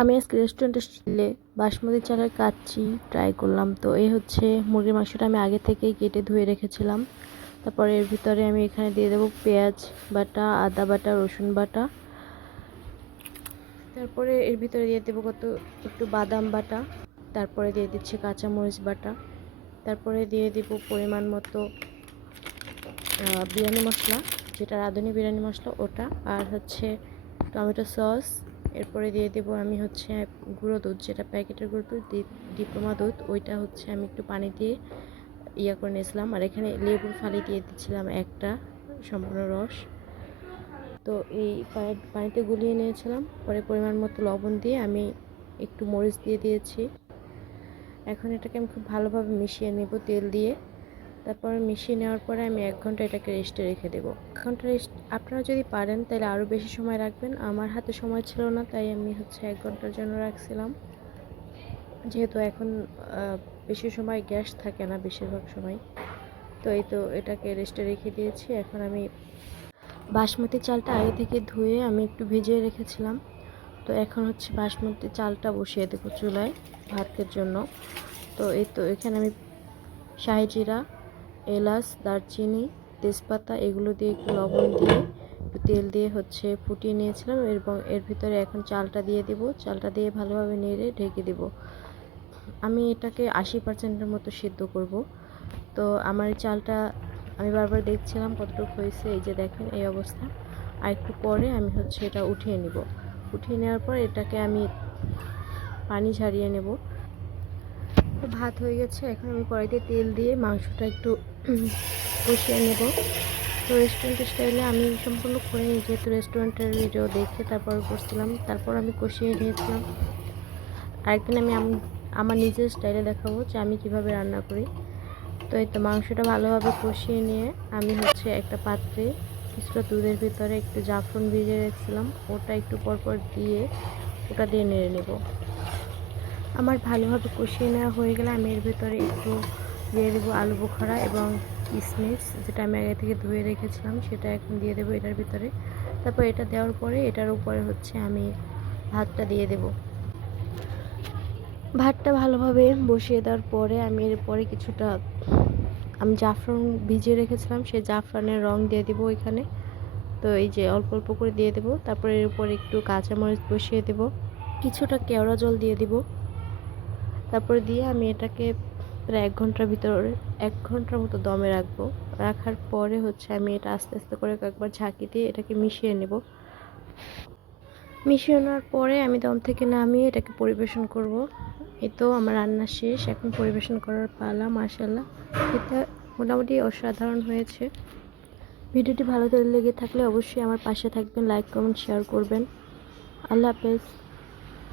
আমি আজকে রেস্টুরেন্টে স্টাইলে বাসমতি চালের কাচ্চি ট্রাই করলাম। তো এই হচ্ছে মুরগির মাংসটা আমি আগে থেকেই কেটে ধুয়ে রেখেছিলাম। তারপরে এর ভিতরে আমি এখানে দিয়ে দেবো পেঁয়াজ বাটা, আদা বাটা, রসুন বাটা। তারপরে এর ভিতরে দিয়ে দেবো কত, একটু বাদাম বাটা। তারপরে দিয়ে দিচ্ছি কাঁচামরিচ বাটা। তারপরে দিয়ে দিব পরিমাণ মতো বিরিয়ানি মশলা, যেটা রাঁধুনি বিরিয়ানি মশলা, ওটা। আর হচ্ছে টমেটো সস এরপরে দিয়ে দেব আমি হচ্ছে গুঁড়ো দুধ, যেটা প্যাকেটের গুঁড়ো দুধ ডিপ্লোমা দুধ, ওইটা হচ্ছে আমি একটু পানি দিয়ে ইয়া করে নিয়েছিলাম। আর এখানে লেবুর ফালি দিয়ে দিচ্ছিলাম একটা সম্পূর্ণ রস। তো এই পানি- পানিতে গুলিয়ে নিয়েছিলাম। পরে পরিমাণ মতো লবণ দিয়ে আমি একটু মরিচ দিয়ে দিয়েছি। এখন এটাকে আমি খুব ভালোভাবে মিশিয়ে নেব তেল দিয়ে। তারপর মিশিয়ে নেওয়ার পরে আমি এক ঘণ্টা এটাকে রেস্টে রেখে দেবো। এক ঘণ্টা রেস্ট আপনারা যদি পারেন তাহলে আরও বেশি সময় রাখবেন। আমার হাতে সময় ছিল না, তাই আমি হচ্ছে এক ঘণ্টার জন্য রাখছিলাম। যেহেতু এখন বেশি সময় গ্যাস থাকে না বেশিরভাগ সময়। তো এই তো এটাকে রেস্টে রেখে দিয়েছি। এখন আমি বাসমতি চালটা আগে থেকে ধুয়ে আমি একটু ভিজিয়ে রেখেছিলাম। তো এখন হচ্ছে বাসমতি চালটা বসিয়ে দেবো চুলায় ভাতের জন্য। তো এই তো এখানে আমি শাহি জিরা এলাচ, দারচিনি, তেজপাতা এগুলো দিয়ে একটু লবণ দিয়ে তেল দিয়ে হচ্ছে ফুটিয়ে নিয়েছিলাম এবং এর ভিতরে এখন চালটা দিয়ে দিব। চালটা দিয়ে ভালোভাবে নেড়ে ঢেকে দিব। আমি এটাকে আশি পার্সেন্টের মতো সিদ্ধ করব। তো আমার চালটা আমি বারবার দেখছিলাম কতটুকু হয়েছে, এই যে দেখেন এই অবস্থা। আর একটু পরে আমি হচ্ছে এটা উঠিয়ে নিব। উঠিয়ে নেওয়ার পর এটাকে আমি পানি ঝারিয়ে নেব। ভাত হয়ে গেছে। এখন আমি কড়াইতে তেল দিয়ে মাংসটা একটু কষিয়ে নেব। তো রেস্টুরেন্ট স্টাইলে আমি সম্পূর্ণ করে নিই যেহেতু রেস্টুরেন্টের ভিডিও দেখে তারপর করছিলাম, তারপর আমি কষিয়ে নিয়েছিলাম। আরেকদিন আমি আমার নিজের স্টাইলে দেখাবো যে আমি কীভাবে রান্না করি। তো এই তো মাংসটা ভালোভাবে কষিয়ে নিয়ে আমি হচ্ছে একটা পাত্রে কিছুটা দুধের ভিতরে একটু জাফরান ভিজিয়ে রেখেছিলাম। ওটা একটু পরপর দিয়ে ওটা দিয়ে নেড়ে নেব। আমার ভালোভাবে কষিয়ে নেওয়া হয়ে গেলে আমি এর ভিতরে একটু দিয়ে দেবো আলু বোখরা এবং কিশমিশ যেটা আমি আগে থেকে ধুয়ে রেখেছিলাম, সেটা এখন দিয়ে দেবো এটার ভিতরে। তারপর এটা দেওয়ার পরে এটার উপরে হচ্ছে আমি ভাতটা দিয়ে দেবো। ভাতটা ভালোভাবে বসিয়ে দেওয়ার পরে আমি এরপরে কিছুটা, আমি জাফরান ভিজিয়ে রেখেছিলাম সেই জাফরানের রং দিয়ে দেবো এখানে। তো এই যে অল্প অল্প করে দিয়ে দেবো, তারপরে এর উপরে একটু কাঁচামরিচ বসিয়ে দেবো। কিছুটা কেওড়া জল দিয়ে দিব। তারপরে দিয়ে আমি এটাকে প্রায় এক ঘণ্টার ভিতরে, এক ঘণ্টার মতো দমে রাখব। রাখার পরে হচ্ছে আমি এটা আস্তে আস্তে করে কয়েকবার ঝাঁকি দিয়ে এটাকে মিশিয়ে নেব। মিশিয়ে নেওয়ার পরে আমি দম থেকে নামিয়ে এটাকে পরিবেশন করব। এই তো আমার রান্না শেষ, এখন পরিবেশন করার পালা মার্শাল্লাহ এটা মোটামুটি অসাধারণ হয়েছে। ভিডিওটি ভালো লেগে থাকলে অবশ্যই আমার পাশে থাকবেন, লাইক, কমেন্ট, শেয়ার করবেন। আল্লাহ হাফেজ।